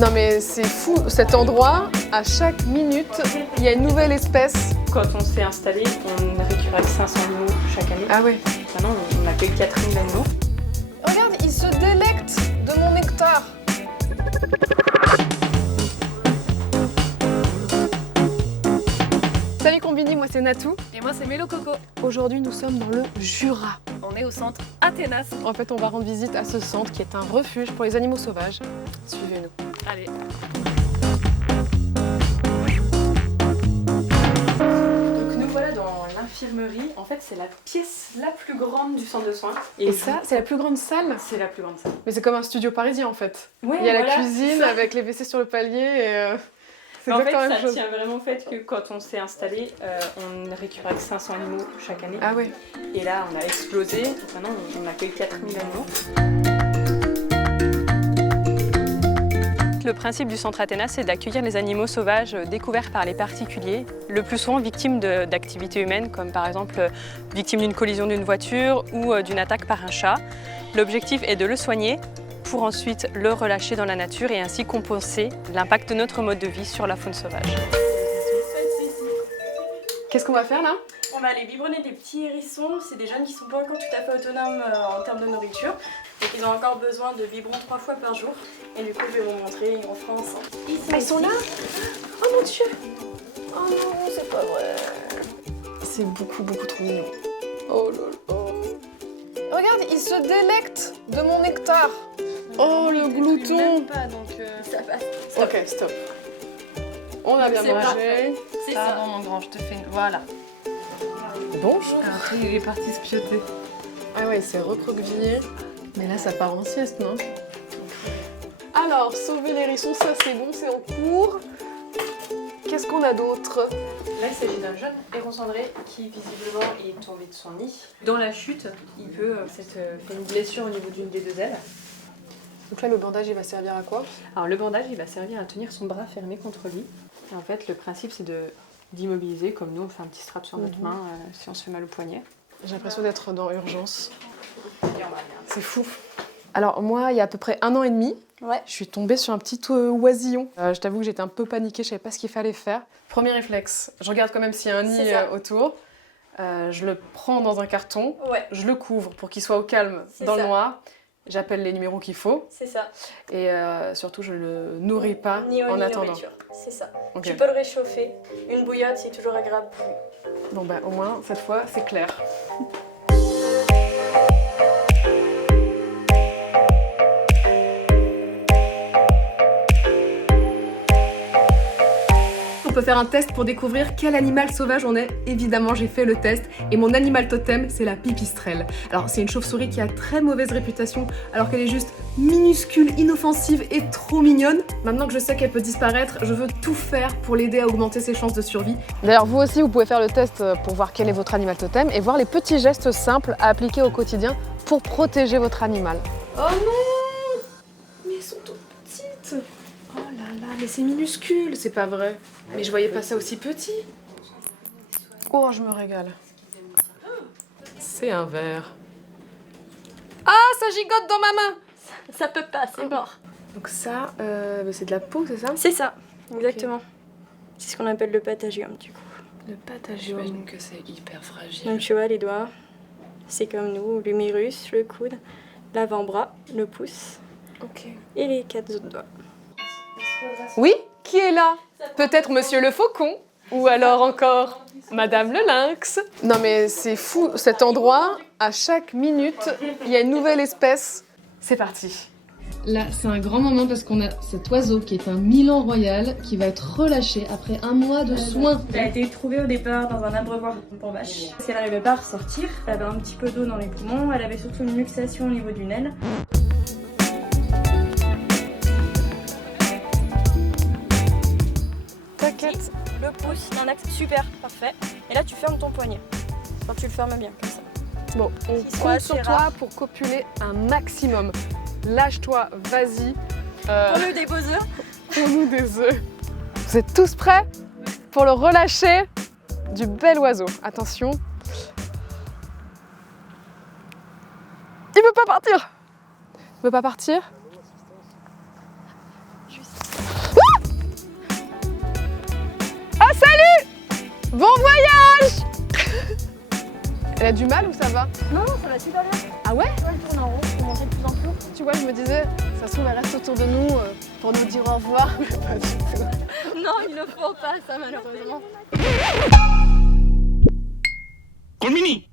Non mais c'est fou, cet endroit, à chaque minute, il y a une nouvelle espèce. Quand on s'est installé, on récupère 500 animaux chaque année. Ah ouais. Maintenant, on accueille 4000 animaux. Regarde, il se délecte de mon nectar. Salut Combini, moi c'est Natou. Et moi c'est Mélo Coco. Aujourd'hui nous sommes dans le Jura. On est au centre Athénas. En fait on va rendre visite à ce centre qui est un refuge pour les animaux sauvages. Suivez-nous. Allez. Donc nous voilà dans l'infirmerie. En fait, c'est la pièce la plus grande du centre de soins. Et ça, c'est la plus grande salle. C'est la plus grande salle. Mais c'est comme un studio parisien en fait. Ouais, Il y a voilà, la cuisine avec les WC sur le palier et c'est en fait, exactement la même ça chose. tient vraiment au fait que quand on s'est installé, on récupère 500 animaux chaque année. Ah ouais. Et là, on a explosé. Donc maintenant, on accueille 4000 animaux. Le principe du centre Athénas, c'est d'accueillir les animaux sauvages découverts par les particuliers, le plus souvent victimes d'activités humaines, comme par exemple victimes d'une collision d'une voiture ou d'une attaque par un chat. L'objectif est de le soigner pour ensuite le relâcher dans la nature et ainsi compenser l'impact de notre mode de vie sur la faune sauvage. Qu'est-ce qu'on va faire là? On va aller biberonner des petits hérissons. C'est des jeunes qui ne sont pas encore tout à fait autonomes en termes de nourriture. Donc ils ont encore besoin de biberons 3 fois par jour. Et du coup, je vais vous montrer en France. Ils sont là? Oh mon Dieu! Oh non, c'est pas vrai! C'est beaucoup trop mignon. Oh lolo! Regarde, il se délecte de mon nectar! Oh le glouton! Pas, donc ça passe. Ok, stop. On a bien mangé. C'est ça. Pardon mon grand, je te fais une... Voilà. Bonjour! Après il est parti se pioter. Ah ouais, il s'est recroquevillé. Mais là, ça part en sieste, non? Alors, sauver les hérissons, ça c'est bon, c'est en cours. Qu'est-ce qu'on a d'autre? Là, il s'agit d'un jeune héron cendré qui visiblement est tombé de son nid. Dans la chute, il peut s'être fait une blessure au niveau d'une des deux ailes. Donc là, le bandage, il va servir à quoi? Alors le bandage, il va servir à tenir son bras fermé contre lui. Et en fait, le principe, c'est d'immobiliser, comme nous, on fait un petit strap sur notre main si on se fait mal au poignet. J'ai l'impression d'être dans Urgence. C'est fou. Alors moi, il y a à peu près 1 an et demi, je suis tombée sur un petit oisillon. Je t'avoue que j'étais un peu paniquée, je savais pas ce qu'il fallait faire. Premier réflexe, je regarde quand même s'il y a un nid autour. Je le prends dans un carton, je le couvre pour qu'il soit au calme dans le noir. J'appelle les numéros qu'il faut. C'est ça. Et surtout, je le nourris pas Ni en attendant. nourriture. C'est ça. Okay. Tu peux le réchauffer. Une bouillotte, c'est toujours agréable pour lui. Bon bah au moins, cette fois, c'est clair. On peut faire un test pour découvrir quel animal sauvage on est. Évidemment, j'ai fait le test et mon animal totem, c'est la pipistrelle. Alors, c'est une chauve-souris qui a très mauvaise réputation alors qu'elle est juste minuscule, inoffensive et trop mignonne. Maintenant que je sais qu'elle peut disparaître, je veux tout faire pour l'aider à augmenter ses chances de survie. D'ailleurs, vous aussi, vous pouvez faire le test pour voir quel est votre animal totem et voir les petits gestes simples à appliquer au quotidien pour protéger votre animal. Oh non! Mais elles sont toutes petites! Oh là là, mais c'est minuscule, c'est pas vrai. Mais je voyais pas ça aussi petit. Oh, je me régale. C'est un verre. Ah, ça gigote dans ma main! Ça peut pas, c'est mort. Donc ça, c'est de la peau, c'est ça? C'est ça, exactement. C'est ce qu'on appelle le patagium, du coup. Le patagium. J'imagine que c'est hyper fragile. Donc tu vois, les doigts, c'est comme nous, l'humérus, le coude, l'avant-bras, le pouce Ok. et les 4 autres doigts. Oui? Qui est là? Peut-être Monsieur le Faucon? Ou alors encore Madame le Lynx? Non mais c'est fou, cet endroit, à chaque minute, il y a une nouvelle espèce. C'est parti. Là, c'est un grand moment parce qu'on a cet oiseau qui est un milan royal qui va être relâché après 1 mois de soins. Elle a été trouvée au départ dans un abreuvoir pour vaches. Parce qu'elle n'arrivait pas à ressortir, elle avait un petit peu d'eau dans les poumons, elle avait surtout une luxation au niveau d'une aile. T'inquiète. Le pouce, un axe super, parfait. Et là, tu fermes ton poignet. Enfin, tu le fermes bien, comme ça. Bon, on Qui soit compte assez sur toi rare. pour copuler un maximum. Lâche-toi, vas-y. Pour des beaux œufs. Fais-nous des œufs. Vous êtes tous prêts pour le relâcher du bel oiseau? Attention. Il veut pas partir. Il veut pas partir. Bon voyage. Elle a du mal ou ça va? Non, ça va super bien. Ah ouais? Elle tourne en rond pour manger de plus en plus. Tu vois, je me disais, ça se trouve, elle reste autour de nous pour nous dire au revoir. Mais pas du tout. Non, il ne faut pas ça malheureusement. Colmini!